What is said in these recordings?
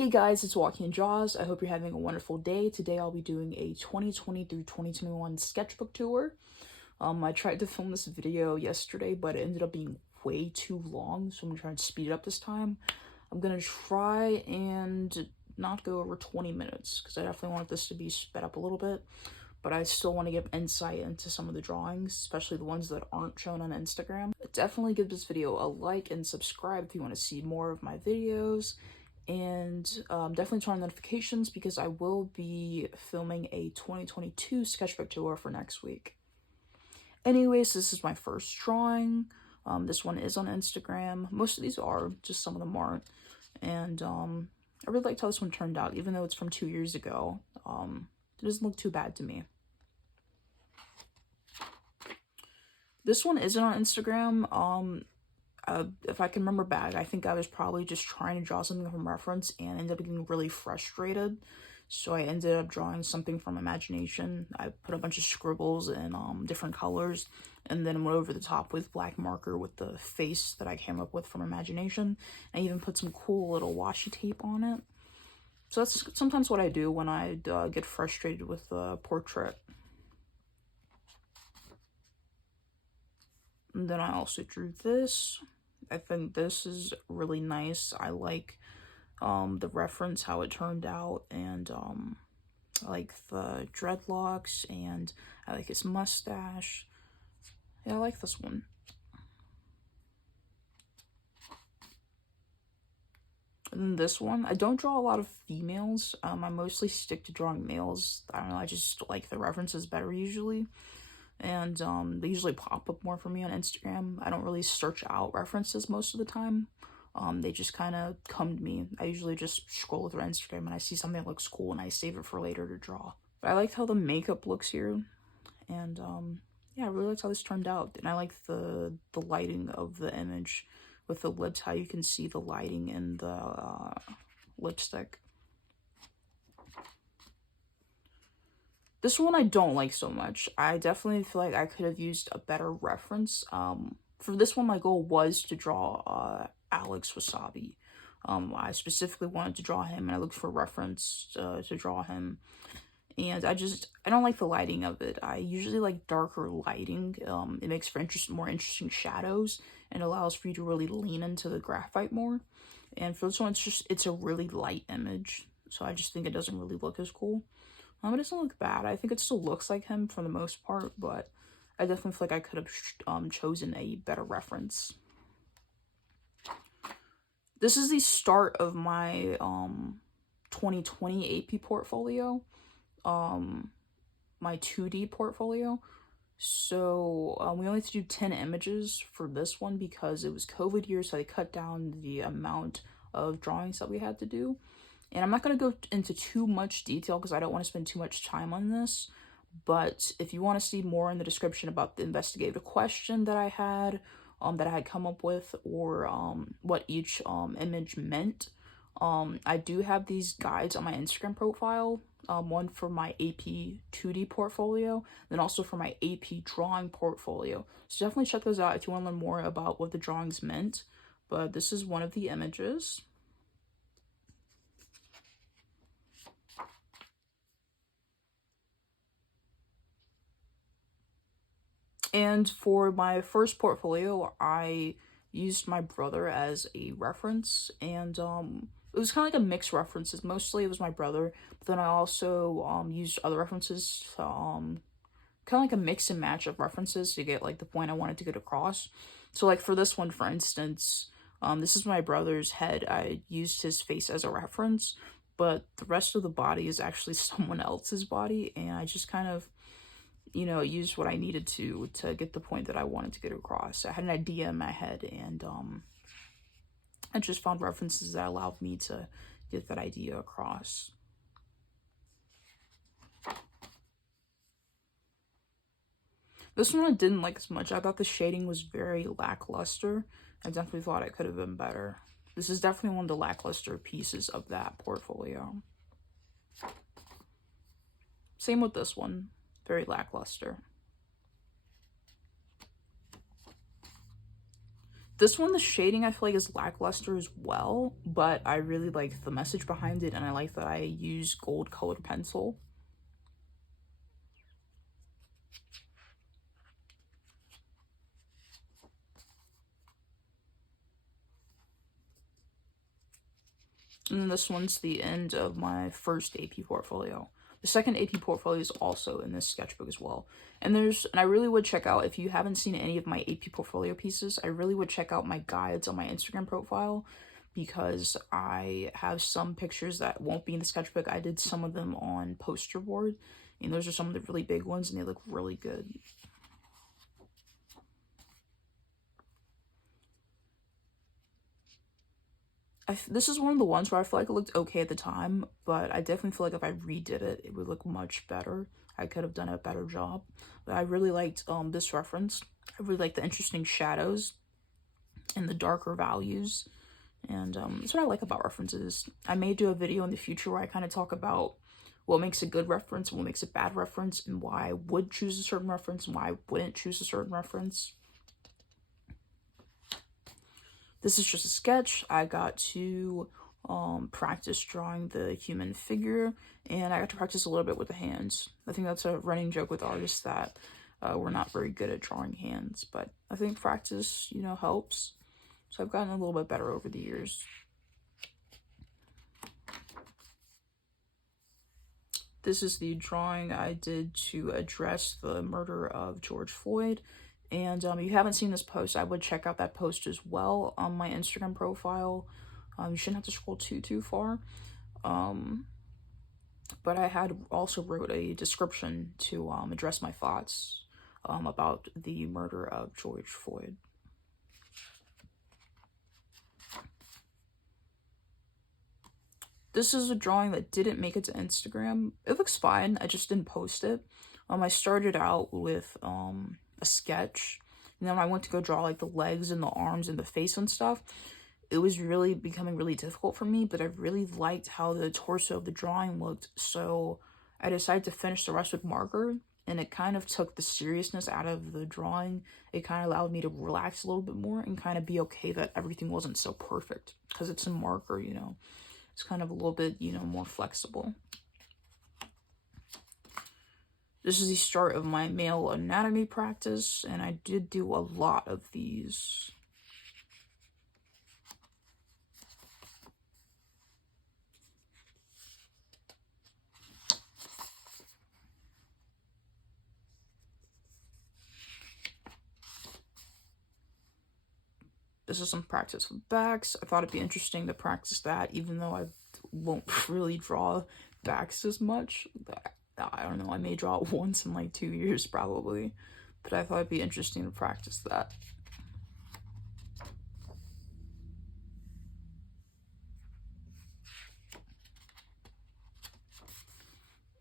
Hey guys, it's Walking Jaws. I hope you're having a wonderful day. Today I'll be doing a 2020 through 2021 sketchbook tour. I tried to film this video yesterday, but it ended up being way too long, so I'm gonna try and speed it up this time. I'm gonna try and not go over 20 minutes, because I definitely want this to be sped up a little bit, but I still want to give insight into some of the drawings, especially the ones that aren't shown on Instagram. Definitely give this video a like and subscribe if you want to see more of my videos. And definitely turn on notifications because I will be filming a 2022 sketchbook tour for next week. Anyways, this is my first drawing. This one is on Instagram. Most of these are, just some of them aren't. And I really liked how this one turned out, even though it's from 2 years ago. It doesn't look too bad to me. This one isn't on Instagram. If I can remember back, I think I was probably just trying to draw something from reference and ended up getting really frustrated. So I ended up drawing something from imagination. I put a bunch of scribbles in different colors and then went over the top with black marker with the face that I came up with from imagination. I even put some cool little washi tape on it. So that's sometimes what I do when I get frustrated with a portrait. And then I also drew this. I think this is really nice. I like the reference, how it turned out, and I like the dreadlocks, and I like his mustache. Yeah, I like this one. And then this one, I don't draw a lot of females. I mostly stick to drawing males. I don't know, I just like the references better usually. And they usually pop up more for me on Instagram. I don't really search out references most of the time. They just kind of come to me. I usually just scroll through Instagram and I see something that looks cool and I save it for later to draw. But I like how the makeup looks here. And yeah, I really liked how this turned out. And I like the lighting of the image with the lips, how you can see the lighting in the lipstick. This one I don't like so much. I definitely feel like I could have used a better reference. For this one, my goal was to draw Alex Wasabi. I specifically wanted to draw him, and I looked for a reference to draw him. And I don't like the lighting of it. I usually like darker lighting. It makes for more interesting shadows, and allows for you to really lean into the graphite more. And for this one, it's a really light image, so I just think it doesn't really look as cool. It doesn't look bad. I think it still looks like him for the most part, but I definitely feel like I could have chosen a better reference. This is the start of my 2020 AP portfolio, my 2D portfolio. So we only had to do 10 images for this one because it was COVID year, so they cut down the amount of drawings that we had to do. And I'm not going to go into too much detail because I don't want to spend too much time on this. But if you want to see more in the description about the investigative question that I had come up with, or what each image meant, I do have these guides on my Instagram profile. One for my AP 2D portfolio, then also for my AP drawing portfolio. So definitely check those out if you want to learn more about what the drawings meant. But this is one of the images. And for my first portfolio, I used my brother as a reference, and it was kind of like a mixed references. Mostly it was my brother, but then I also used other references, kind of like a mix and match of references to get like the point I wanted to get across. So like for this one, for instance, this is my brother's head. I used his face as a reference, but the rest of the body is actually someone else's body, and I just kind of, you know, used what I needed to get the point that I wanted to get across. I had an idea in my head, and I just found references that allowed me to get that idea across. This one I didn't like as much. I thought the shading was very lackluster. I definitely thought it could have been better. This is definitely one of the lackluster pieces of that portfolio. Same with this one. Very lackluster. This one, the shading, I feel like is lackluster as well, but I really like the message behind it, and I like that I use gold colored pencil. And then this one's the end of my first AP portfolio. The second AP portfolio is also in this sketchbook as well. And I really would check out, if you haven't seen any of my AP portfolio pieces, I really would check out my guides on my Instagram profile, because I have some pictures that won't be in the sketchbook. I did some of them on poster board, and those are some of the really big ones, and they look really good. This is one of the ones where I feel like it looked okay at the time, but I definitely feel like if I redid it, it would look much better. I could have done a better job. But I really liked this reference. I really like the interesting shadows and the darker values. And that's what I like about references. I may do a video in the future where I kind of talk about what makes a good reference and what makes a bad reference, and why I would choose a certain reference and why I wouldn't choose a certain reference. This is just a sketch. I got to practice drawing the human figure, and I got to practice a little bit with the hands. I think that's a running joke with artists, that we're not very good at drawing hands, but I think practice, you know, helps. So I've gotten a little bit better over the years. This is the drawing I did to address the murder of George Floyd. And if you haven't seen this post, I would check out that post as well on my Instagram profile. You shouldn't have to scroll too far. But I had also wrote a description to address my thoughts about the murder of George Floyd. This is a drawing that didn't make it to Instagram. It looks fine, I just didn't post it. I started out with a sketch, and then when I went to go draw like the legs and the arms and the face and stuff, it was really becoming really difficult for me, but I really liked how the torso of the drawing looked, so I decided to finish the rest with marker, and it kind of took the seriousness out of the drawing. It kind of allowed me to relax a little bit more and kind of be okay that everything wasn't so perfect, because it's a marker, you know. It's kind of a little bit, you know, more flexible. This is the start of my male anatomy practice, and I did do a lot of these. This is some practice with backs. I thought it'd be interesting to practice that, even though I won't really draw backs as much. I don't know, I may draw it once in like 2 years probably, but I thought it'd be interesting to practice that.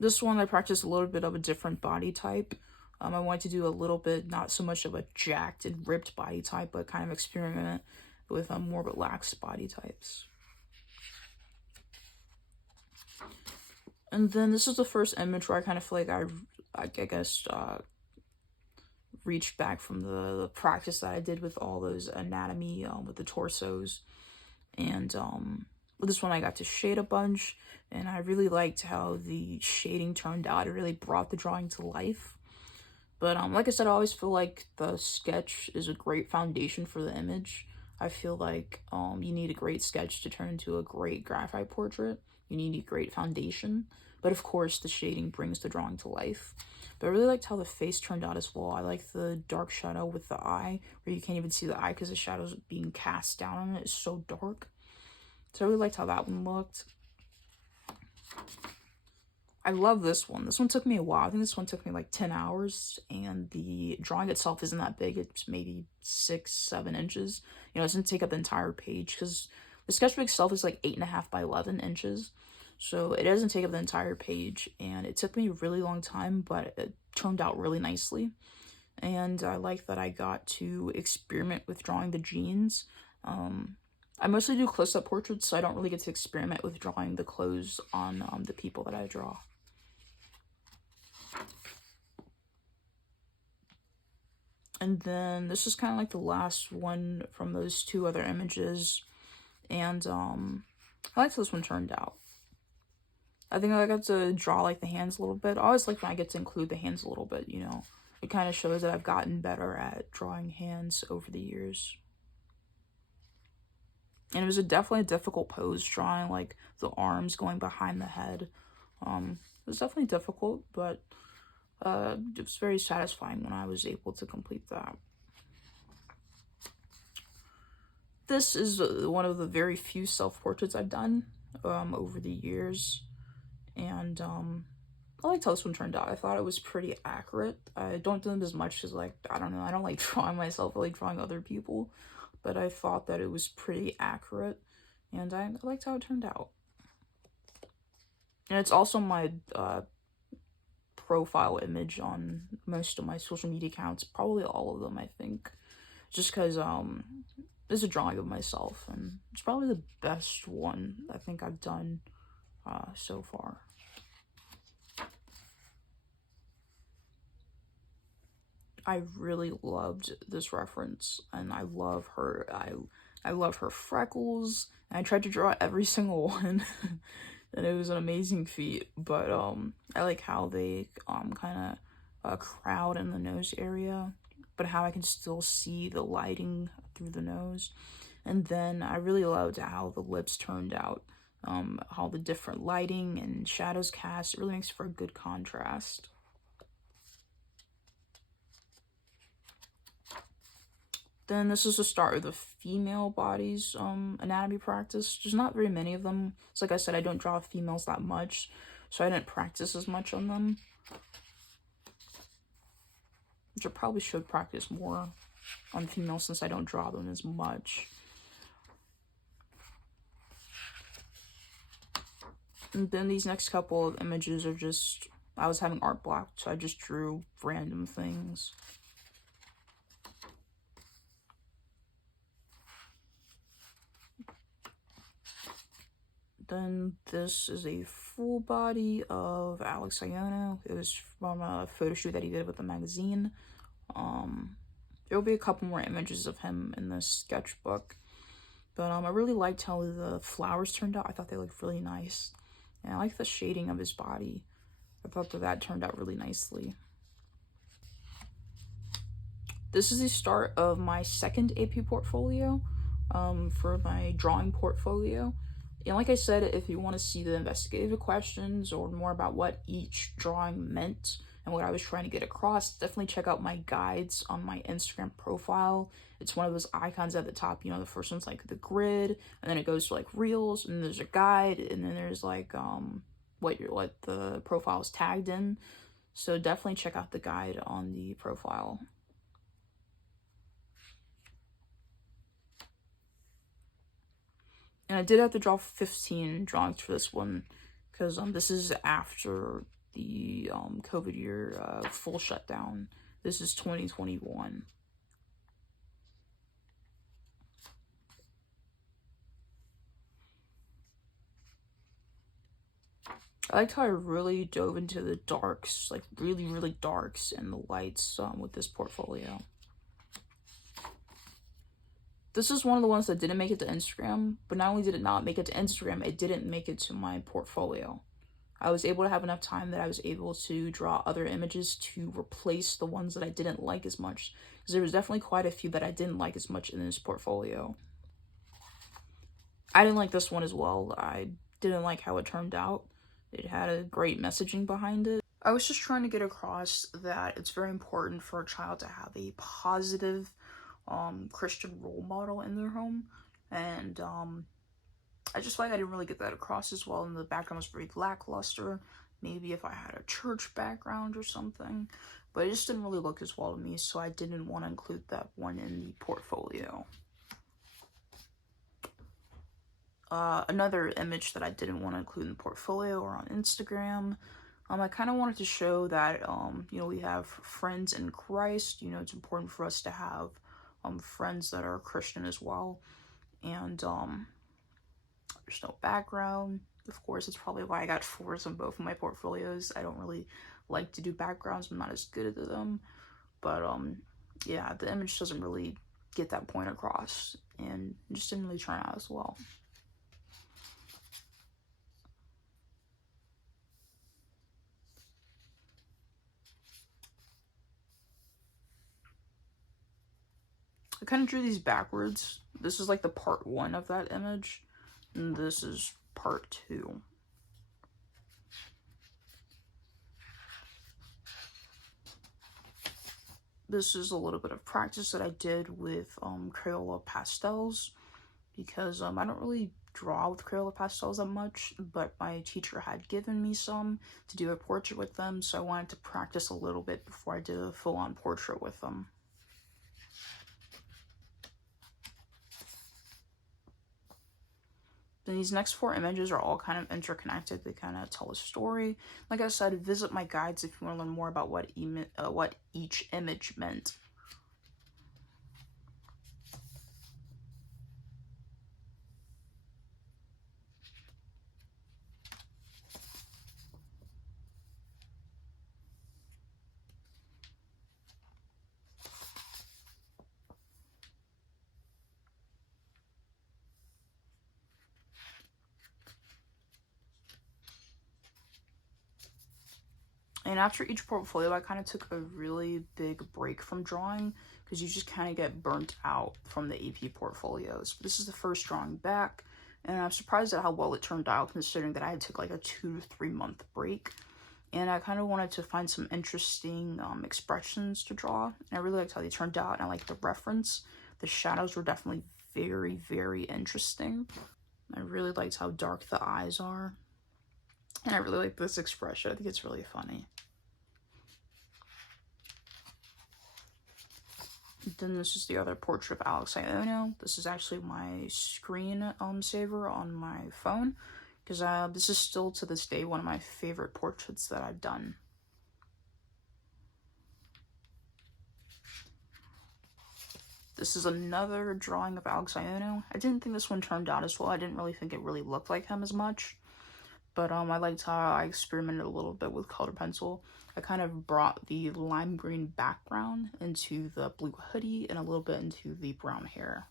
This one I practiced a little bit of a different body type. I wanted to do a little bit, not so much of a jacked and ripped body type, but kind of experiment with more relaxed body types. And then this is the first image where I kind of feel like I guess, reached back from the practice that I did with all those anatomy, with the torsos. And with this one I got to shade a bunch, and I really liked how the shading turned out. It really brought the drawing to life. But like I said, I always feel like the sketch is a great foundation for the image. I feel like you need a great sketch to turn into a great graphite portrait. You need a great foundation. But of course, the shading brings the drawing to life. But I really liked how the face turned out as well. I like the dark shadow with the eye, where you can't even see the eye because the shadow's being cast down on it. It's so dark. So I really liked how that one looked. I love this one. This one took me a while. I think this one took me like 10 hours, and the drawing itself isn't that big. It's maybe 6-7 inches. You know, it doesn't take up the entire page, because the sketchbook itself is like 8.5 by 11 inches. So it doesn't take up the entire page, and it took me a really long time, but it turned out really nicely. And I like that I got to experiment with drawing the jeans. I mostly do close-up portraits, so I don't really get to experiment with drawing the clothes on the people that I draw. And then this is kind of like the last one from those two other images. And I like how this one turned out. I think I got to draw like the hands a little bit. I always like when I get to include the hands a little bit, you know. It kind of shows that I've gotten better at drawing hands over the years. And it was definitely a difficult pose, drawing like the arms going behind the head. It was definitely difficult, but it was very satisfying when I was able to complete that. This is one of the very few self-portraits I've done over the years. And I liked how this one turned out. I thought it was pretty accurate. I don't do them as much as, like, I don't know, I don't like drawing myself, I like drawing other people. But I thought that it was pretty accurate, and I liked how it turned out. And it's also my profile image on most of my social media accounts, probably all of them, I think. Just because it's a drawing of myself, and it's probably the best one I think I've done so far. I really loved this reference, and I love her. I love her freckles, and I tried to draw every single one, and it was an amazing feat. But I like how they kind of crowd in the nose area, but how I can still see the lighting through the nose. And then I really loved how the lips turned out, how the different lighting and shadows cast. It really makes for a good contrast. Then this is the start of the female body's anatomy practice. There's not very many of them. So like I said, I don't draw females that much, so I didn't practice as much on them. Which I probably should practice more on females since I don't draw them as much. And then these next couple of images are just, I was having art block, so I just drew random things. Then this is a full body of Alex Iono. It was from a photo shoot that he did with the magazine. There will be a couple more images of him in this sketchbook. But I really liked how the flowers turned out. I thought they looked really nice. And I like the shading of his body. I thought that turned out really nicely. This is the start of my second AP portfolio for my drawing portfolio. And like I said, if you want to see the investigative questions or more about what each drawing meant and what I was trying to get across, definitely check out my guides on my Instagram profile. It's one of those icons at the top. You know, the first one's like the grid, and then it goes to like reels, and there's a guide, and then there's like what the profile is tagged in. So definitely check out the guide on the profile. And I did have to draw 15 drawings for this one, because this is after the COVID year full shutdown. This is 2021. I liked how I really dove into the darks, like really, really darks, and the lights with this portfolio. This is one of the ones that didn't make it to Instagram, but not only did it not make it to Instagram, it didn't make it to my portfolio. I was able to have enough time that I was able to draw other images to replace the ones that I didn't like as much, because there was definitely quite a few that I didn't like as much in this portfolio. I didn't like this one as well. I didn't like how it turned out. It had a great messaging behind it. I was just trying to get across that it's very important for a child to have a positive Christian role model in their home, and I just feel like I didn't really get that across as well, and the background was very lackluster. Maybe if I had a church background or something, but it just didn't really look as well to me, so I didn't want to include that one in the portfolio. Another image that I didn't want to include in the portfolio or on Instagram, I kind of wanted to show that, you know, we have friends in Christ. You know, it's important for us to have friends that are Christian as well. And there's no background. Of course, it's probably why I got 4s on both of my portfolios. I don't really like to do backgrounds. I'm not as good at them. But yeah, the image doesn't really get that point across, and it just didn't really turn out as well. I kind of drew these backwards. This is like the part 1 of that image, and this is part 2. This is a little bit of practice that I did with Crayola pastels, because I don't really draw with Crayola pastels that much, but my teacher had given me some to do a portrait with them, so I wanted to practice a little bit before I did a full-on portrait with them. Then these next 4 images are all kind of interconnected. They kind of tell a story. Like I said, visit my guides if you want to learn more about what each image meant. And after each portfolio, I kind of took a really big break from drawing, because you just kind of get burnt out from the AP portfolios. But this is the first drawing back, and I'm surprised at how well it turned out, considering that I had took like a 2 to 3 month break. And I kind of wanted to find some interesting expressions to draw. And I really liked how they turned out, and I liked the reference. The shadows were definitely very, very interesting. I really liked how dark the eyes are. And I really like this expression. I think it's really funny. Then this is the other portrait of Alex Iono. This is actually my screen saver on my phone, because this is still to this day one of my favorite portraits that I've done. This is another drawing of Alex Iono. I didn't think this one turned out as well. I didn't really think it really looked like him as much. But I liked how I experimented a little bit with colored pencil. I kind of brought the lime green background into the blue hoodie and a little bit into the brown hair.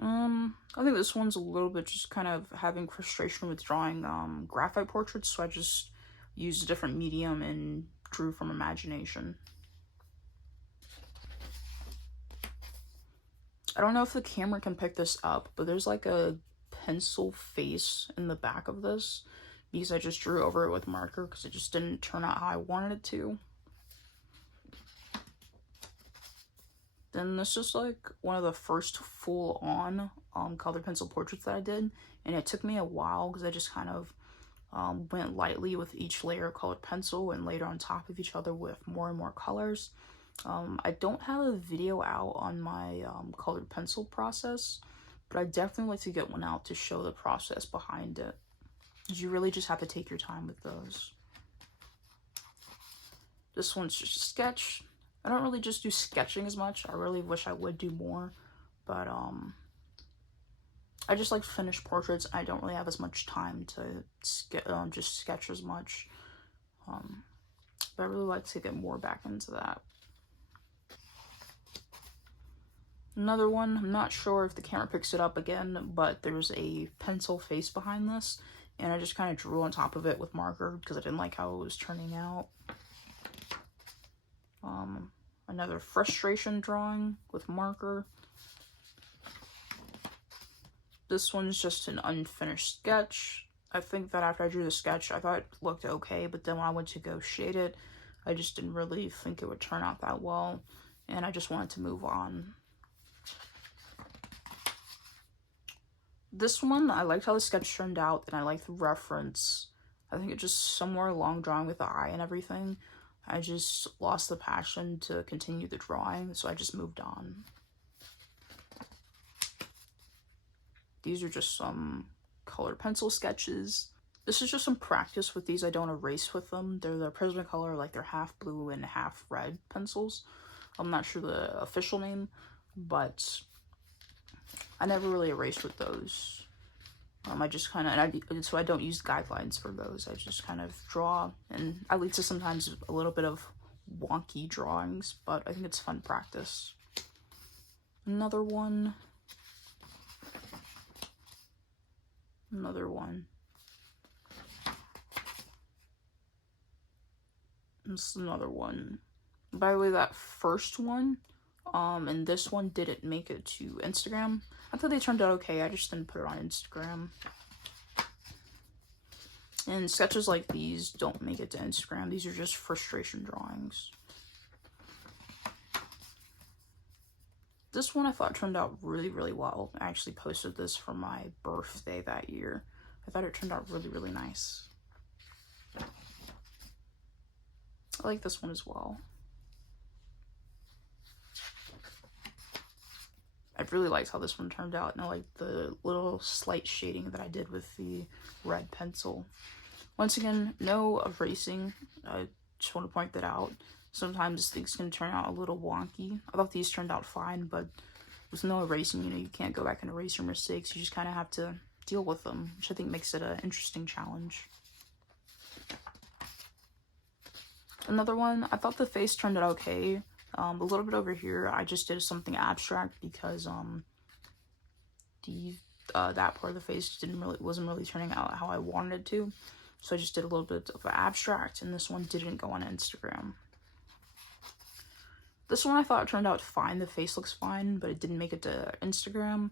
I think this one's a little bit just kind of having frustration with drawing graphite portraits, so I just used a different medium and drew from imagination. I don't know if the camera can pick this up, but there's like a pencil face in the back of this, because I just drew over it with marker because it just didn't turn out how I wanted it to. Then this is like one of the first full-on colored pencil portraits that I did, and it took me a while because I just kind of went lightly with each layer of colored pencil and laid on top of each other with more and more colors. I don't have a video out on my colored pencil process, but I definitely like to get one out to show the process behind it. You really just have to take your time with those. This one's just a sketch. I don't really just do sketching as much. I really wish I would do more, but I just like finished portraits. I don't really have as much time to just sketch as much, but I really like to get more back into that. Another one, I'm not sure if the camera picks it up again, but there's a pencil face behind this, and I just kind of drew on top of it with marker because I didn't like how it was turning out. Another frustration drawing with marker. This one's just an unfinished sketch. I think that after I drew the sketch, I thought it looked okay, but then when I went to go shade it, I just didn't really think it would turn out that well, and I just wanted to move on. This one, I liked how the sketch turned out, and I liked the reference. I think it's just somewhere along drawing with the eye and everything. I just lost the passion to continue the drawing, so I just moved on. These are just some colored pencil sketches. This is just some practice with these. I don't erase with them. They're the Prismacolor, like they're half blue and half red pencils. I'm not sure the official name, but I never really erased with those. I just kind of, so I don't use guidelines for those. I just kind of draw, and I lead to sometimes a little bit of wonky drawings, but I think it's fun practice. Another one. Another one. This is another one. By the way, that first one, and this one didn't make it to Instagram. I thought they turned out okay, I just didn't put it on Instagram. And sketches like these don't make it to Instagram. These are just frustration drawings. This one I thought turned out really, really well. I actually posted this for my birthday that year. I thought it turned out really, really nice. I like this one as well. I really liked how this one turned out, and I like the little slight shading that I did with the red pencil. Once again, no erasing. I just want to point that out. Sometimes things can turn out a little wonky. I thought these turned out fine, but with no erasing, you know, you can't go back and erase your mistakes. You just kind of have to deal with them, which I think makes it an interesting challenge. Another one, I thought the face turned out okay. A little bit over here, I just did something abstract because that part of the face wasn't really turning out how I wanted it to. So I just did a little bit of abstract, and this one didn't go on Instagram. This one I thought turned out fine. The face looks fine, but it didn't make it to Instagram.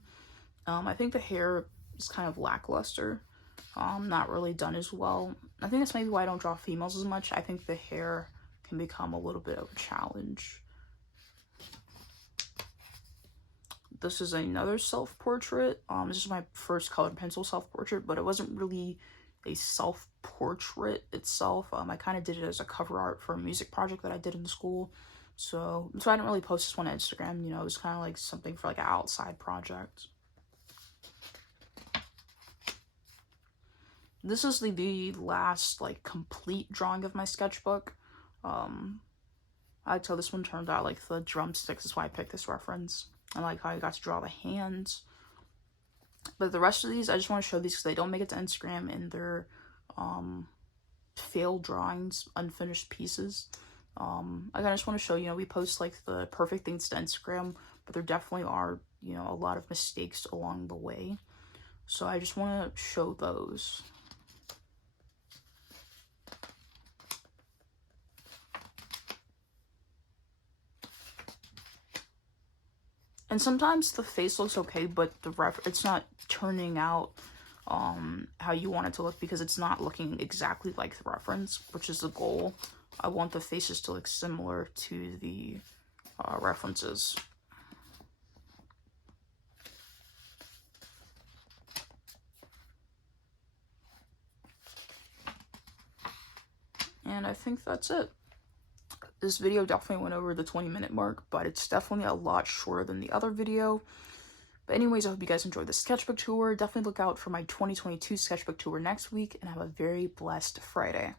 I think the hair is kind of lackluster. Not really done as well. I think that's maybe why I don't draw females as much. I think the hair can become a little bit of a challenge. This is another self-portrait. This is my first colored pencil self-portrait, but it wasn't really a self-portrait itself. I kind of did it as a cover art for a music project that I did in school. So I didn't really post this one on Instagram. You know, it was kind of like something for like an outside project. This is the last like complete drawing of my sketchbook. I liked how this one turned out, like the drumsticks is why I picked this reference. I like how I got to draw the hands. But the rest of these, I just want to show these because they don't make it to Instagram, and they're failed drawings, unfinished pieces. Again, I just want to show, you know, we post like the perfect things to Instagram, but there definitely are, you know, a lot of mistakes along the way. So I just want to show those. And sometimes the face looks okay, but it's not turning out how you want it to look because it's not looking exactly like the reference, which is the goal. I want the faces to look similar to the references. And I think that's it. This video definitely went over the 20-minute mark, but it's definitely a lot shorter than the other video. But anyways, I hope you guys enjoyed the sketchbook tour. Definitely look out for my 2022 sketchbook tour next week, and have a very blessed Friday.